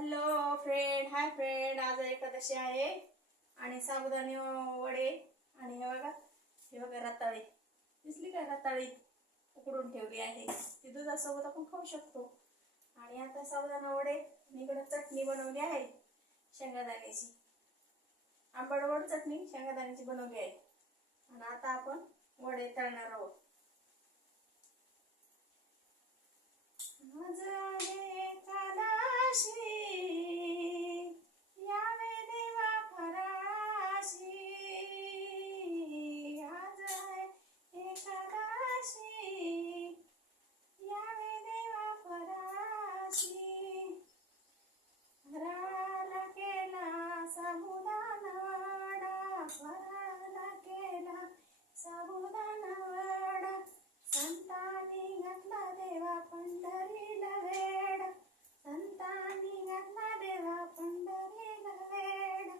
Hello friend, hi friend. आज एकादशी आहे आणि साबुदाणे वडे आणि हे बघा रताळी. दिसली का रताळी उकडून ठेवली आहे, ती दुधासोबत आपण खाऊ शकतो. आणि आता साबुदाणा वडे आणि इकडे चटणी बनवली आहे शेंगादाण्याची, आंबट गोड चटणी शेंगादाण्याची बनवली आहे. आणि आता आपण वडे तळणार आहोत. आज आहे एकादशी, यावे देवा फराळाशी. आज आहे एकादशी, यावे देवा फराळाशी. फराळाला केला साबुदाणा वडा, फराळाला केला साबुदाणा वडा. संतांनी घातला देवा पंढरीला वेड, संतांनी घातला देवा पंढरीला वेड.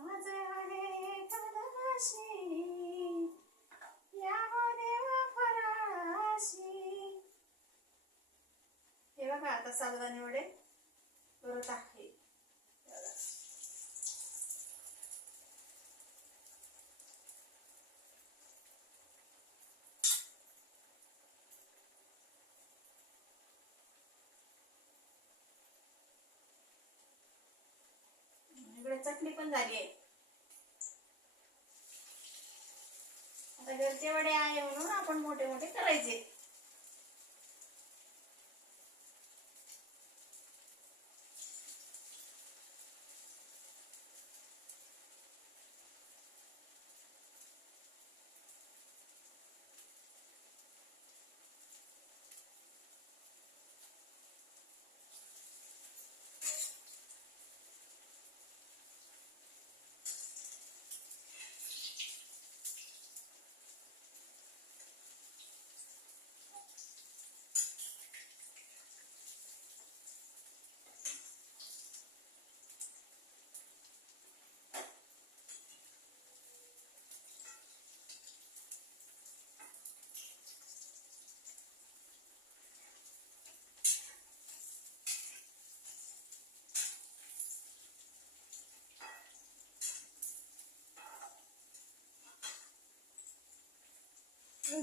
आज आहे एकादशी, यावो देवा फराळाशी. हे बघा आता साबुदाणे वडे करत आहे. इकडे चटणी पण झाली आहे. आता घरचे वडे आहे म्हणून आपण मोठे मोठे करायचे.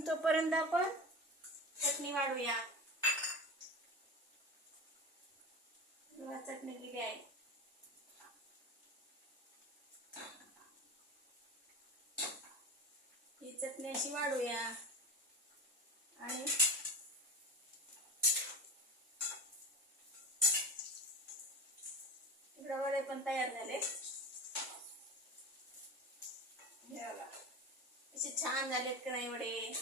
तोपर्यंत आपण चटणी वाढूया. चटणी केली आहे. ही चटणी अशी वाढूया आणि इकडे वडे पण तयार झाले. हे बघा असे छान झालेत की नाही वडे.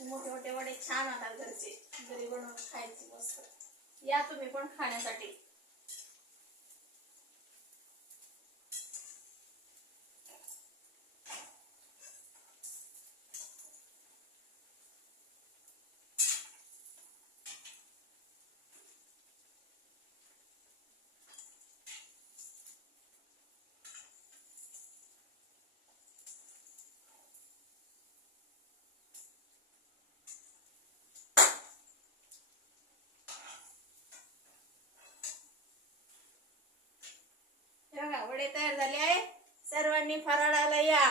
मोठे मोठे वडे छान होतात, घरचे घरी बनवून खायचे मस्त. या तुम्ही पण खाण्यासाठी. वडे तयार झाले आहे. सर्वांनी फराळाला या.